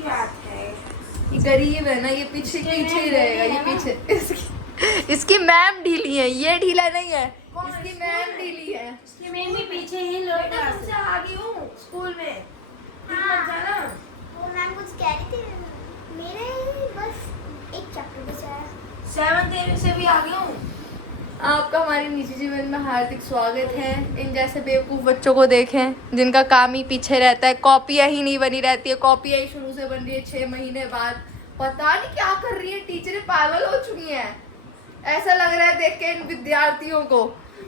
बात है। ये गरीब है ना, ये पीछे पीछे ही रहेगा, ये पीछे। इसकी मैम ढीली है, ये ढीला नहीं है, इसकी मैम ढीली है। इसकी मैम भी पीछे ही लोग तुमसे आ गई हूँ स्कूल में। जाना वो मैम कुछ कह रही थी, मेरे बस एक चैप्टर बचा है। 7th से भी आ गई हूँ। आपका हमारे निजी जीवन में हार्दिक स्वागत है। इन जैसे बेवकूफ़ बच्चों को देखें जिनका काम ही पीछे रहता है, कॉपियाँ ही नहीं बनी रहती है, कॉपियाँ ही शुरू से बन रही है 6 महीने बाद। पता नहीं क्या कर रही है, टीचरें पागल हो चुकी हैं। ऐसा लग रहा है देख के इन विद्यार्थियों को,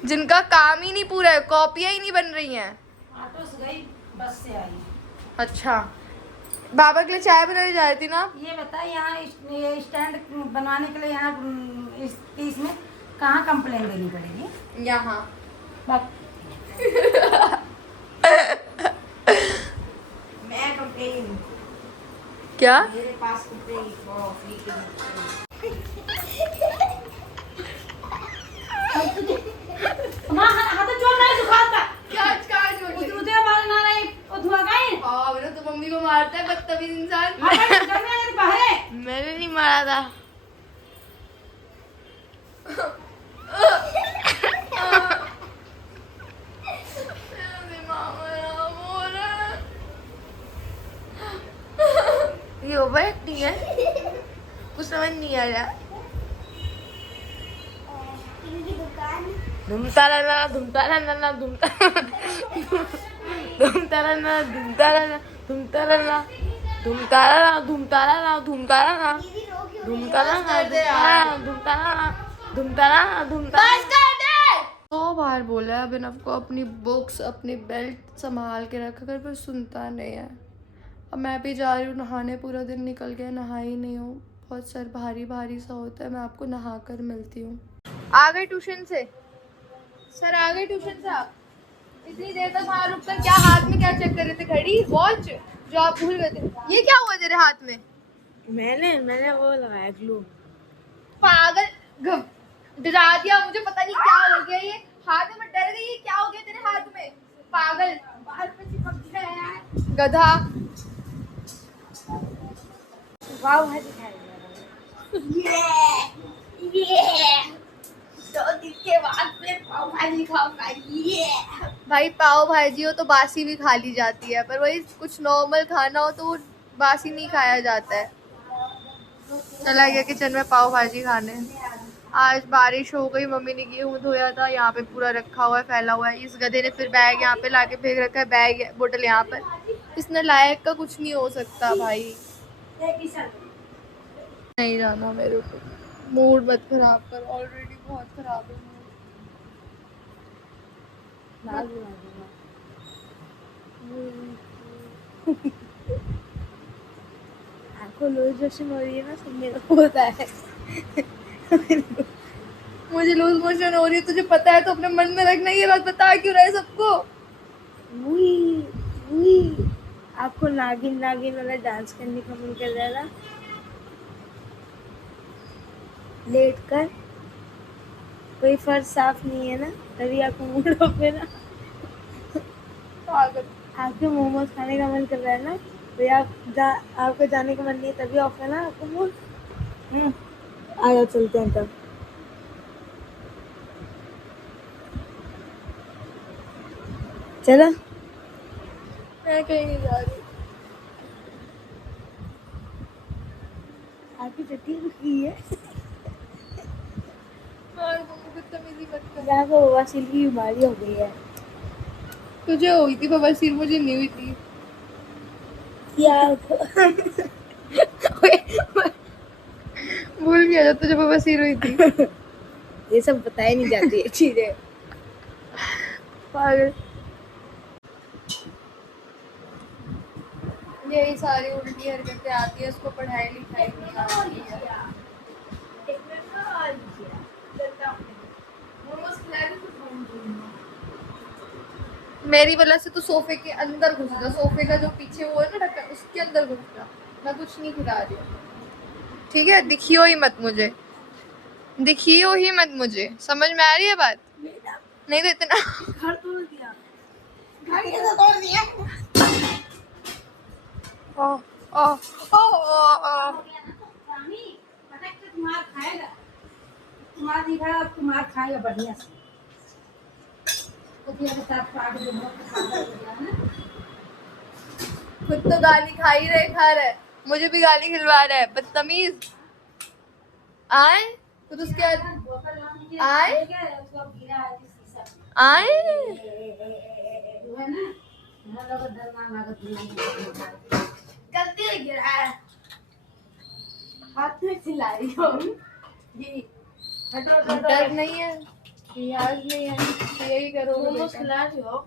जिनका काम ही नहीं पूरा है, कॉपियाँ ही नहीं बन रही हैं। ऑटो से गई, बस से आई। अच्छा, बाबा के लिए चाय बनाने जा रही थी ना? ये बता, यहाँ ये स्टैंड बनवाने के लिए यहाँ इसमें कहाँ कंप्लेन देनी पड़ेगी? यहाँ। मैं कंप्लेन, क्या? मेरे पास कंप्लेन मेरा तो मम्मी को मारता है बदतमीज इंसान। मैंने नहीं मारा था। ये ओवर एक्टिंग है, कुछ समझ नहीं आ रहा। इनकी दुकान धूमता रहना, धूमता रहना, धूमता धूमता रहना, धूमता रहना, धूमता रहना, धूमता रहना, धूमता रहना, धूमता रहना, दीदी रोगी हो धूमता रहना, धूमता रहना, धूमता रहना, धूमता। बस कर दे। 100 बार बोला है अभिनव को अपनी बुक्स, अपनी बेल्ट संभाल के रखा कर, पर सुनता नहीं है। अब मैं भी जा रही हूँ नहाने, पूरा दिन निकल गया, नहाई नहीं हूँ, बहुत सर भारी भारी सा होता है। मैं आपको नहा कर मिलती हूँ। आ गए ट्यूशन से? सर आ गए ट्यूशन से आप? इतनी देर तक वहाँ रुक कर क्या हाथ में क्या चेक कर रहे थे? घड़ी, वॉच जो आप भूल गए थे? ये क्या हुआ तेरे हाथ में? मैंने वो लगाया ग्लू। पागल, डरा दिया मुझे, पता नहीं क्या हो गया। ये हाथ में मैं डर गई, ये क्या हो गया तेरे हाथ में? पागल, बाहर पे चिपक गया है गधा। वाह भाजी खाएगा। ये 2 दिन के बाद फिर पाव भाजी खाऊंगा। ये भाई पाव भाजी हो तो बासी भी खा ली जाती है, पर वही कुछ नॉर्मल खाना हो तो वो बासी नहीं खाया जाता है। चला गया किचन में पाव भाजी खाने। आज बारिश हो गई, मम्मी ने गेहूँ धोया था, यहाँ पे पूरा रखा हुआ है, फैला हुआ है। इस गधे ने फिर बैग यहाँ पे लाके फेंक रखा है, बैग बोतल यहाँ पर। इसने लायक का कुछ नहीं हो सकता भाई। नहीं जाना मेरे को, मूड मत खराब कर, ऑलरेडी बहुत खराब है आपको लूज मोशन हो रही है ना, सुनने को होता है। मुझे लूज मोशन हो रही है, तुझे पता है तो अपने मन में रखना। ये बात बता क्यों रहे सबको? आपको नागिन नागिन वाला डांस करने का मन कर रहा है ना? लेट कर, कोई फर्श साफ नहीं है ना, तभी आपको मूड ऑफ है ना? पागल। आपके मोमोज खाने का मन कर रहा है ना, तो आपको जाने का मन नहीं है, तभी ऑफ है ना आपको मूड। आ जाओ, चलते हैं तब। चलो, मैं कहीं नहीं जा रही। आपकी छुट्टी रुकी है। बदतमीजी मत कर। यहाँ को बवासीर की बीमारी हो गई है। तुझे हुई थी बवासीर, मुझे नहीं हुई थी। क्या भूल गया जब तुझे बवासीर हुई थी। ये सब बताई नहीं जाती है चीजें। पागल। यही सारी उल्टी हरकतें आती है, उसको पढ़ाई लिखाई नहीं आती है। मेरी वजह से तो सोफे के अंदर घुस जा, सोफे का जो पीछे वो है ना ढक्कन, उसके अंदर घुस जा। मैं कुछ नहीं खिला रही हूँ, ठीक है? दिखियो ही मत मुझे, दिखियो ही मत मुझे। समझ में आ रही है बात? नहीं तो इतना घर तोड़ दिया, घर कैसे तोड़ दिया? ओ, ओ, बढ़िया से कुतिया के साथ काट दे खुद तो गाली खा ही रहे, खा रहे, मुझे भी गाली खिलवा रहा है, बदतमीज। आए खुद उसके आए आए गलती से गिरा है हाथ में चिल्ला रही हो जी डर नहीं है, लिहाज नहीं है, यही करो मोमोज खिला रही हो।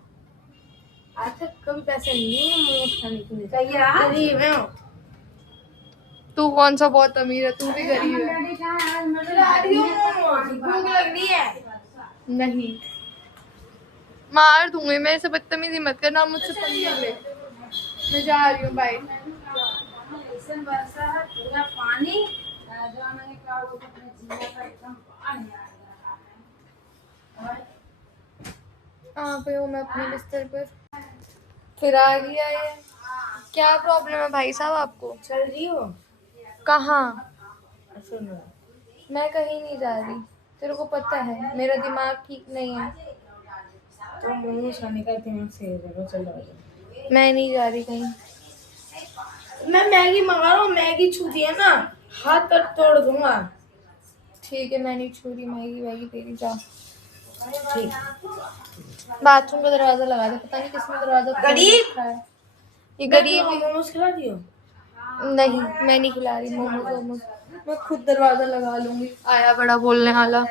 आज तक कभी पैसे नहीं है मोमोज खाने के लिए। कहिए आप गरीब है। तू कौन सा बहुत अमीर है, तू भी गरीब है। खिला रही हो मोमोज, भूख लग रही है। नहीं, मार दूंगी, मेरे से बदतमीजी मत करना, मुझसे पंगे ले। मैं जा रही हूँ, बाय। ऐसा बरसा है पूरा पानी जो मैंने कहा वो अपने जीवन का एकदम पानी आ रहा है। कहाँ पे हूँ मैं? अपने बिस्तर पर। फिर आ गया ये। क्या प्रॉब्लम है भाई साहब आपको? चल रही हो? कहाँ? सुन रहा। मैं कहीं नहीं जा रही, तेरे को पता है मेरा दिमाग ठीक नहीं है। तो मोमोज खाने का दिमाग सही हो जाएगा। चल जाओ। मैं नहीं जा रही कहीं। मैं मैगी मंगा रहा हूँ, मैगी छू दी है ना हाथ तक तोड़ दूंगा। ठीक है, मैं नहीं छू रही मैगी वैगी तेरी, जा। ठीक। बाथरूम का दरवाजा लगा दे, पता नहीं किसने दरवाजा खोल गरीब! रखा है। ये गरीब ही मोमोज खिला दियो। नहीं, मैं नहीं खिला रही मोमोज वोमोज, मैं खुद दरवाजा लगा लूंगी। आया बड़ा बोलने वाला।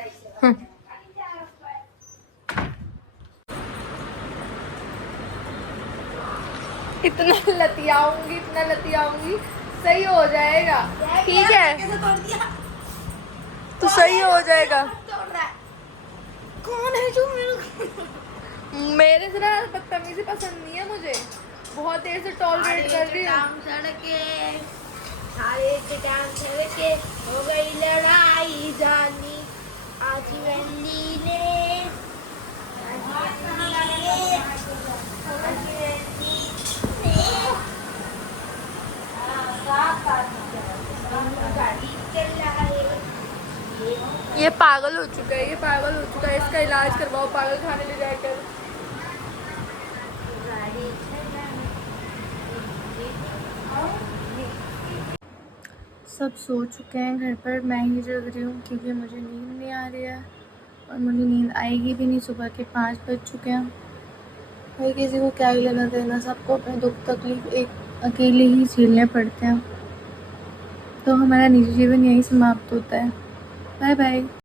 इतना लतियाऊंगी सही हो जाएगा, ठीक है? तो सही हो जाएगा। कौन है जो मेरे से ना बदतमीजी पसंद नहीं है मुझे, बहुत देर से टॉलरेट कर रही हूँ। सारे चटान सड़के हो गई लड़ाई जानी आज वंदी ने ये पागल हो चुका है, ये पागल हो चुका है, इसका इलाज करवाओ पागल खाने ले जाकर। सब सो चुके हैं घर पर, मैं ही जग रही हूँ क्योंकि मुझे नींद नहीं आ रही है और मुझे नींद आएगी भी नहीं। सुबह के 5 बज चुके हैं। भाई किसी को क्या ही लेना देना, सबको अपने दुख तकलीफ एक अकेले ही झेलने पड़ते हैं। तो हमारा निजी जीवन यही समाप्त होता है। Bye bye.